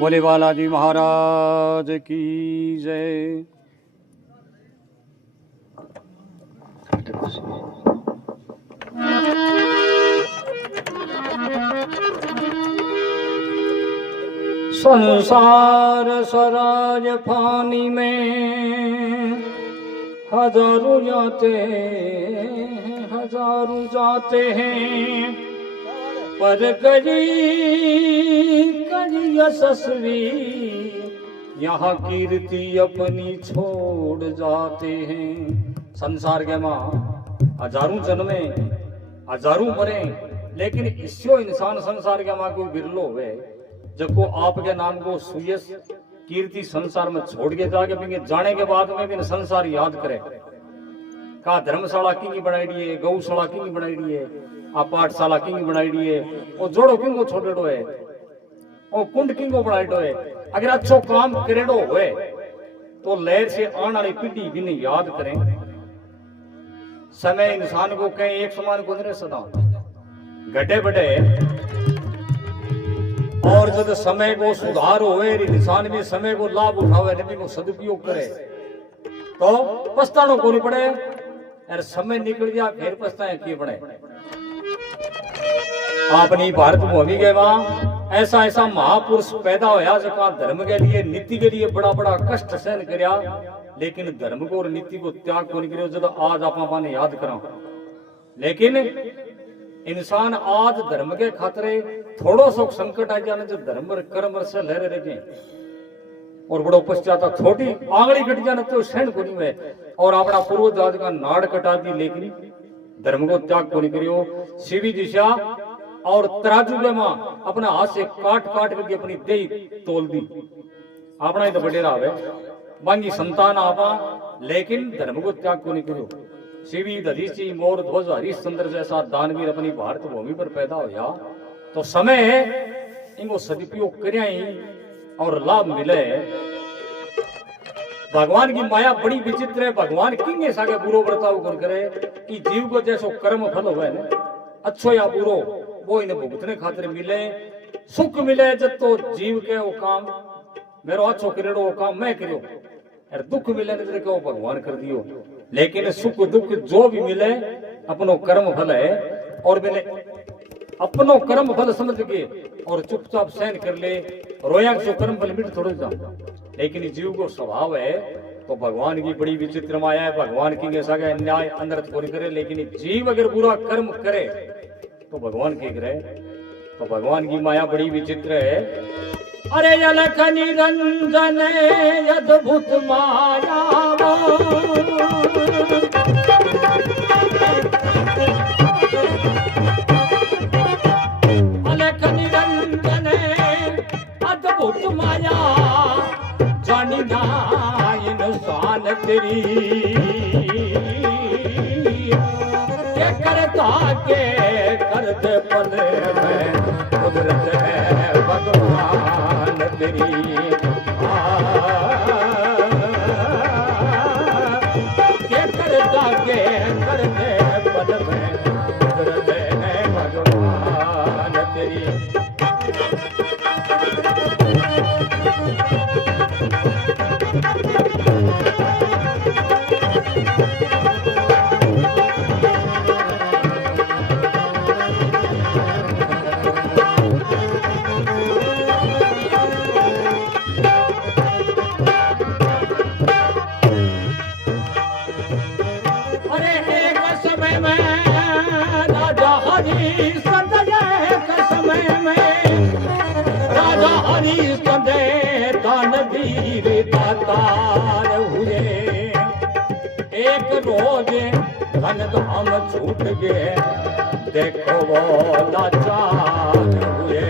बोले बालाजी महाराज की जय। संसार स्वराज फानी में हजारों जाते हैं पर करी यशस्वी यहाँ कीर्ति अपनी छोड़ जाते हैं। संसार के माँ हजारों जन्मे हजारों मरे, लेकिन इसो इंसान संसार के माँ को बिरलो हुए जब आपके नाम को सुयश कीर्ति संसार में छोड़ के जाके जाने के बाद में भी संसार याद करे। का धर्मशाला की बनाई है, गौशाला की बनाई है, आ पाठशाला की बनाई है, और जोड़ो किंग को छोड़ो है, और कुंड किंग को बनाइडो है। अगर अच्छो काम करेडो हुए तो लहर से आने वाली पीढ़ी भी नहीं याद करें। समय इंसान को कहीं एक समान को नहीं सदा घटे बढ़े, और जब समय को सुधार होए इंसान भी समय को लाभ उठावे, नबी को सदुपयोग करे तो पछतानो को नहीं पड़े। अरे समय निकल गया फिर पछताए क्यों पड़े। अपनी भारत भूमि के वहां ऐसा ऐसा महापुरुष पैदा होया जका धर्म के लिए नीति के लिए बड़ा बड़ा कष्ट सहन करया, लेकिन धर्म को और नीति को त्याग को नहीं करो। जब आज आप ने याद करा, लेकिन इंसान आज धर्म के खातरे थोड़ो सो संकट आ जाने जो धर्म कर्म से लहरे रहे और बड़ो पश्चाता छोटी आंगली कट जाने तो सहन को नहीं हुए, और अपना पूर्वज आज का नाड़ कटा दी, लेकिन धर्म को त्याग को नहीं करियो। शिवी दिशा और तराजू के मां अपना हाथ से काट काट करके अपनी देही तोल दी। अपना ही तो बडेरा है बांगी संतान आपा, लेकिन धर्म को त्याग को नहीं करियो। शिवी दधीची मोर ध्वज हरिश्चंद्र जैसा दानवीर अपनी भारत भूमि पर पैदा होया तो समय है इनको सदुपयोग करें और लाभ मिले। भगवान की माया बड़ी विचित्र है। भगवान किंग ऐसा के बुरो बर्ताव कर करे कि जीव को जैसो कर्म फल हुआ है अच्छो या बुरो वो इन्हें भुगतने खातिर मिले। सुख मिले जब तो जीव के वो काम मेरो अच्छो करेड़ो वो काम मैं करियो, और दुख मिले नहीं तो भगवान कर दियो। लेकिन सुख दुख जो भी मिले अपनो कर्म फल है, और मिले अपनो कर्म फल समझ के और चुपचाप सहन कर ले। रोया सो कर्म फल मिट थोड़ा जा, लेकिन जीव को स्वभाव है तो भगवान की बड़ी विचित्र माया है। भगवान की ऐसा का अन्याय अनर्थ को नहीं करे, लेकिन जीव अगर बुरा कर्म करे तो भगवान की करे। तो भगवान की माया बड़ी विचित्र है। अरे अलख निरंजन अद्भुत माया अलख निरंजन अद्भुत माया जानी ना इंसान तेरी के करता के करते पले में कुदरत है भगवान तेरी। के करता के करते पल में कुदरत है भगवान तेरी। एक रोज धन धाम छूट गए देखो वो लाचार हुए।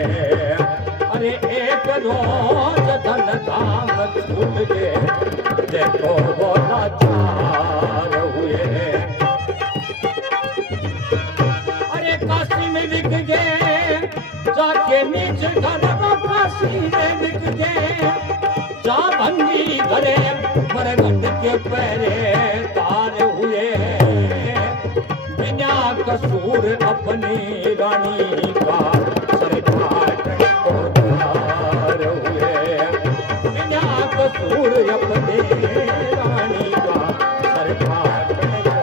अरे एक रोज धन धाम छूट गए देखो वो लाचार हुए। अरे काशी में बिक गए जाके नीच घर काशी में बिक गए जा भंगी घरे मरघट के पैरे तार हुए। बिना कसूर अपनी रानी का सरकार को धार हुए, बिना कसूर अपनी रानी का सरकार को।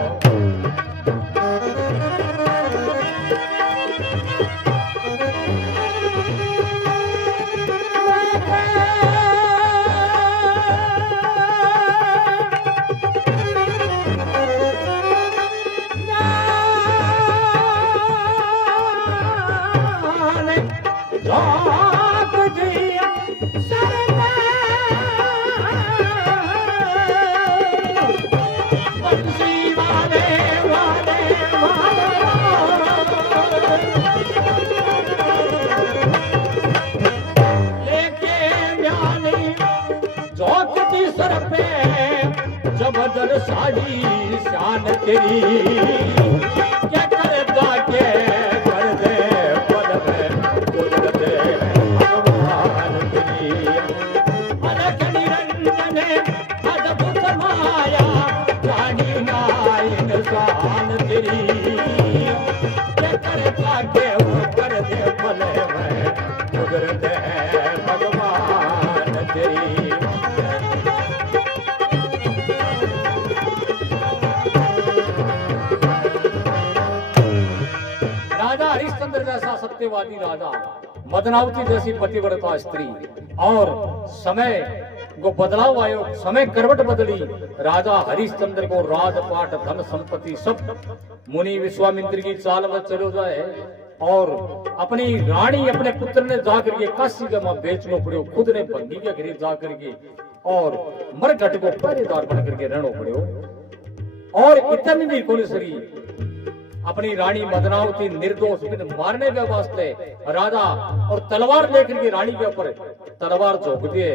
जबरदस्त साड़ी शान तेरी क्या करता के कर दे पल में कुदरत भगवान तेरी अलग निरंजन अद्भुत माया जानी ना इंसान तेरी क्या करता के वो कर दे पल में कुदरत भगवान तेरी। राजा हरिश्चंद्र जैसा सत्यवादी राजा, मदनावती जैसी पतिव्रता स्त्री और समय को बदलाव आयो, समय करवट बदली। राजा हरिश्चंद्र को राजपाट धन संपत्ति सब मुनि विश्वामित्र की चाल में चलो जाए और अपनी रानी अपने पुत्र ने जाकर के काशी का मां बेचना पड़ो, खुद ने भंगी के घर जाकर के और मरघट को पहरेदार बन करके रहना पड़ो। और इतनी भी कोलेश्वरी अपनी रानी मदनावती निर्दोष बिन मारने के वास्ते राजा और तलवार लेकर के रानी के ऊपर तलवार झोंक दिए,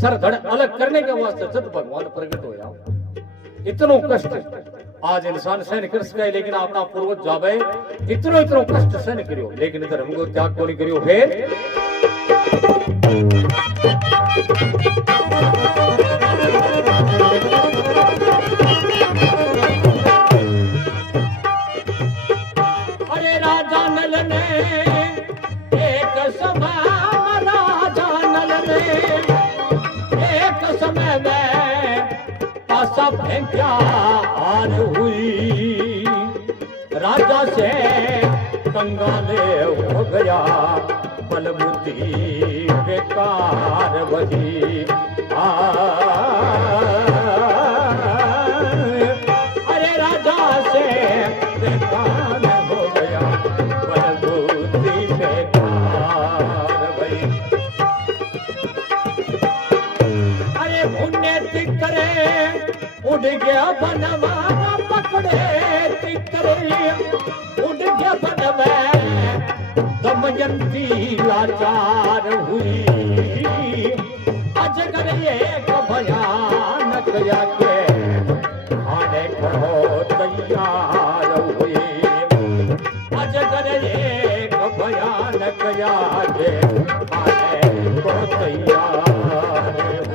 सर धड़ अलग करने के वास्ते जब भगवान प्रकट होया। इतनो कष्ट आज इंसान सहन कर सके, लेकिन अपना पूर्वज जावे इतनो कष्ट सहन करियो, लेकिन धर्म को त्याग को नहीं करियो। फिर राजा नल में एक समय, राजा नल में एक समय में पासा फेंक्या हार हुई, राजा से कंगाले हो गया बलबुद्धि बेकार वही। अरे राजा से बेकार उड़ गया बनवा पकड़े तितरे, उड़ गया बनवा दमयंती लाचार हुई, अजगर एक भयानक याके खाने को तैयार हुई, अजगर एक भयानक याके खाने को तैयार हुई।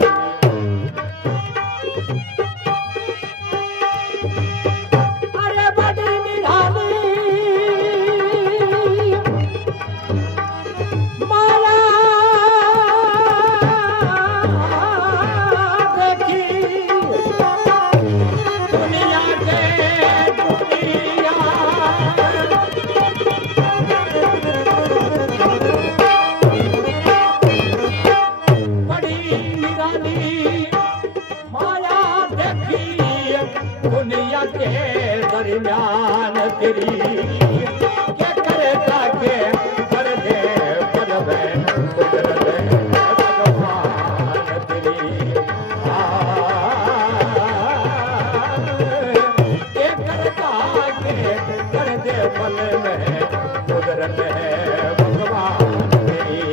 दरमियान तेरी क्या करता के कर दे पल में कुदरत भगवान तेरी। क्या करता के कर दे पल में कुदरत भगवान तेरी।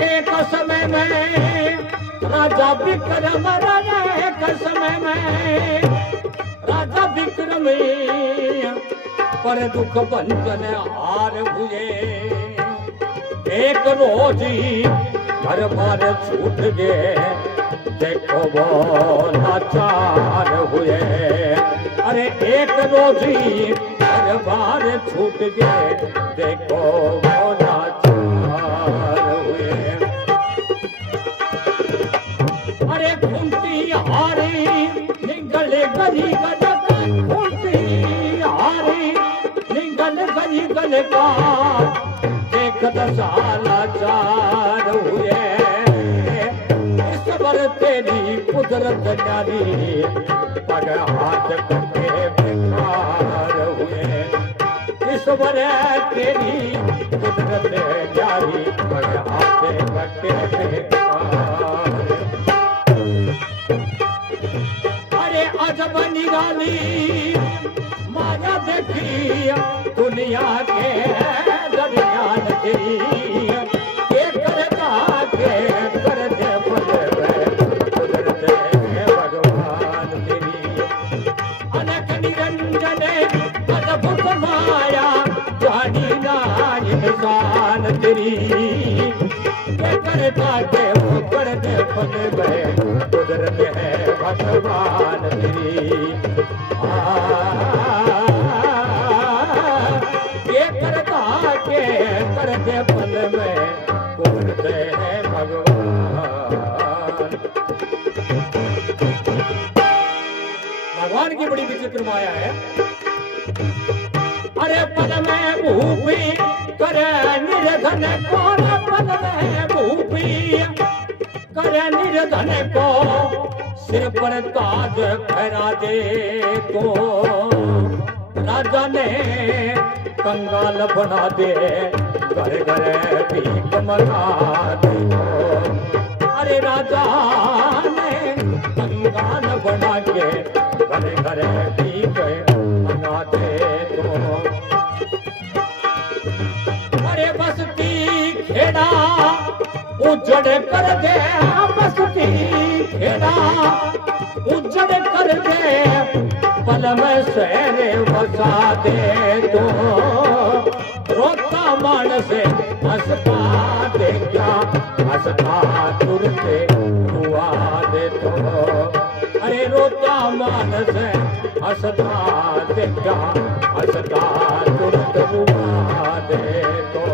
एक समय में राजा विक्रम, एक समय में राजा विक्रम पर दुख बंधन हार हुए। एक रोज ही घर बार छूट गए, देखो वो लाचार हुए। अरे एक रोज ही घर बार छूट गए, देखो वो लाचार हुए। अरे घूमती हारी निगल गली गलक, घूमती हारी निगल गली गलका, देख दसाला चार हुए। इस पर तेरी कुदरत जारी, पग हाथ करके बेकार हुए। इस पर तेरी कुदरत जारी, पग हाथ करके बेकार। अरे अजब निराली माया देखी दुनिया के दरमियान तेरी, के करता के कर दे कुदरत है भगवान तेरी। अनक निरंजन अद्भुत माया, जानी ना इंसान तेरी, के करता के वो कर दे कुदरत है भगवान तेरी। ये करता के कर दे पल में, कुदरत है भगवान। भगवान की बड़ी विचित्र माया है। अरे पल में भूपी करे निर्धन को, पल में भूपी करे निर्धन को, सिर पर ताज फहरा दे तो राजा ने कंगाल बना दे, घर घर भीख मंगा दे। अरे राजा ने कंगाल बना के घर घर भीख मंगा दे तो। अरे बस्ती खेड़ा उजड़ कर दे, बस्ती खेड़ा उजड़ कर दे, पल में शहर बसा दे तो। रोता मानस हंसता दे क्या, हंसता तुरते हुआ दे तो। अरे रोता मानस हंसता दे क्या, हंसता तुरत हुआ दे तो।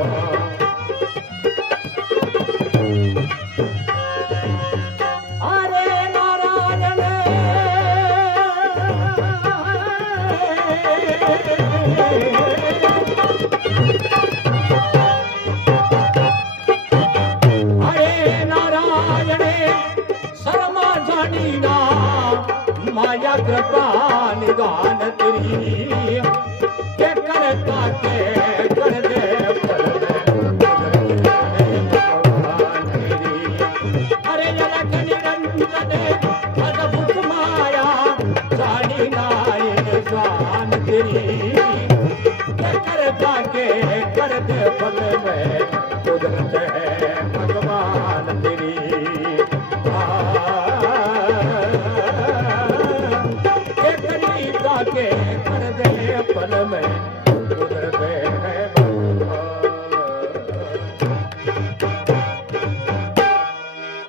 माया कृपा निदान तेरी, के करता के कर दे पल में, भगवान तेरी। अरे जनक निरंजन अद्भुत माया, जानी ना इंसान तेरी, के करता के कर दे पल में, कुदरत है भगवान तेरी। के कर दे पल में, कुदरत है भगवान।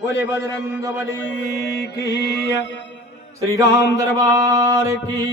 बोले बजरंग बली की, श्री राम दरबार की।